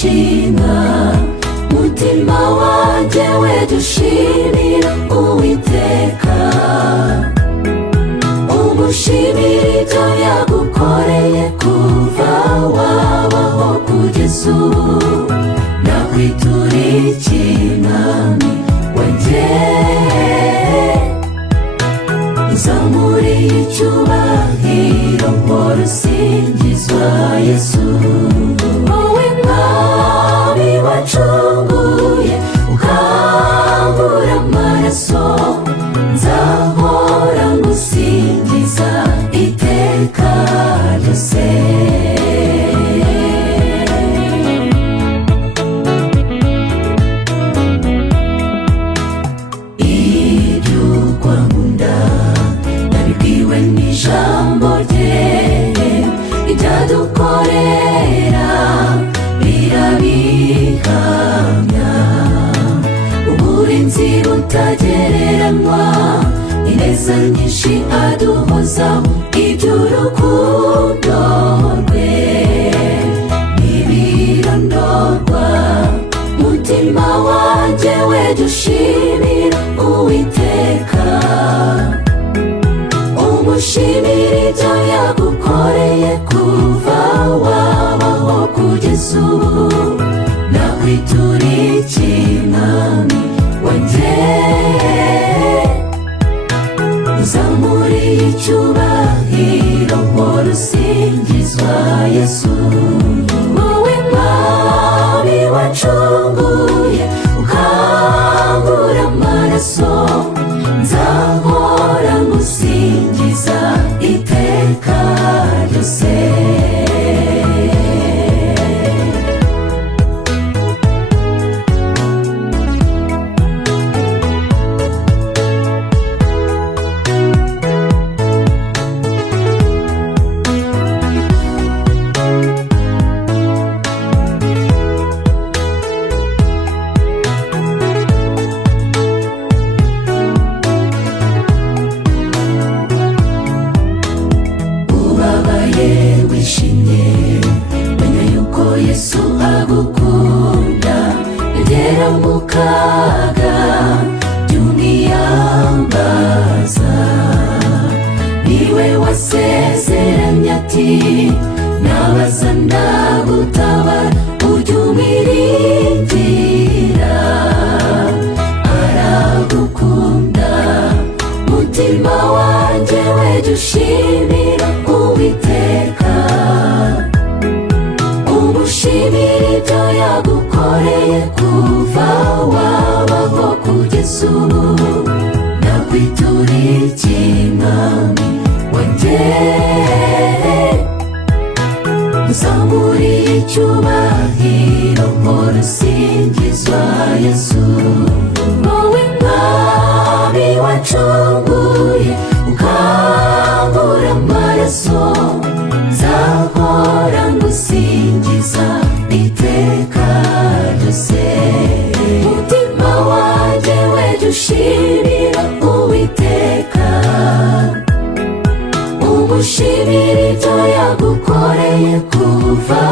gushima, mutima wanjye we dushimira Uwiteka. Umushimire ibyo yagukoreye kuva wabaho kugeza ubu, nakwitura iki mwami wanjye? Uzamuriye icyubahiro mpora usingizwa Yesu. Wowe mwami wacunguye ukambura amaraso, nzahora ngusingiza iteka ryose. Ibyo ukunda nabibwiwe n'ijambo rye, ibyadukorera birabihamya. Uburinzi butagereranywa, ineza nyinshi aduhozaho, iby'urukundo rwe ntibirondorwa. Mutima wanjye we dushimira Uwiteka. Umushimire ibyo yagukoreye kuva wabaho kugeza ubu, nakwitura iki mwami wanjye? Uzamuriye icyubahiro mpora usingizwa Yesu. Wowe mwami wacunguye ukambura amaraso, nzahora ngusingiza iteka ryose. Wishimye menya yuko Yesu agukunda, egera mu kaga by'umwiyambaza. Niwe wasezeranye ati nabaza ndagutabara, ujye umwiringira, aragukunda. Mutima wanjye we dushimira Uwiteka. Umushimire ibyo yagukoreye kuva wabaho kugeza ubu, nakwitura iki mwami wanjye? Uzamuriye icyubahiro mpora usingizwa Yesu. Wowe mwami wacunguye ukambura amaraso, nzahora ngusingiza iteka ryose. Mutima wanjye we dushimira Uwiteka. Umushimire ibyo yagukoreye kuva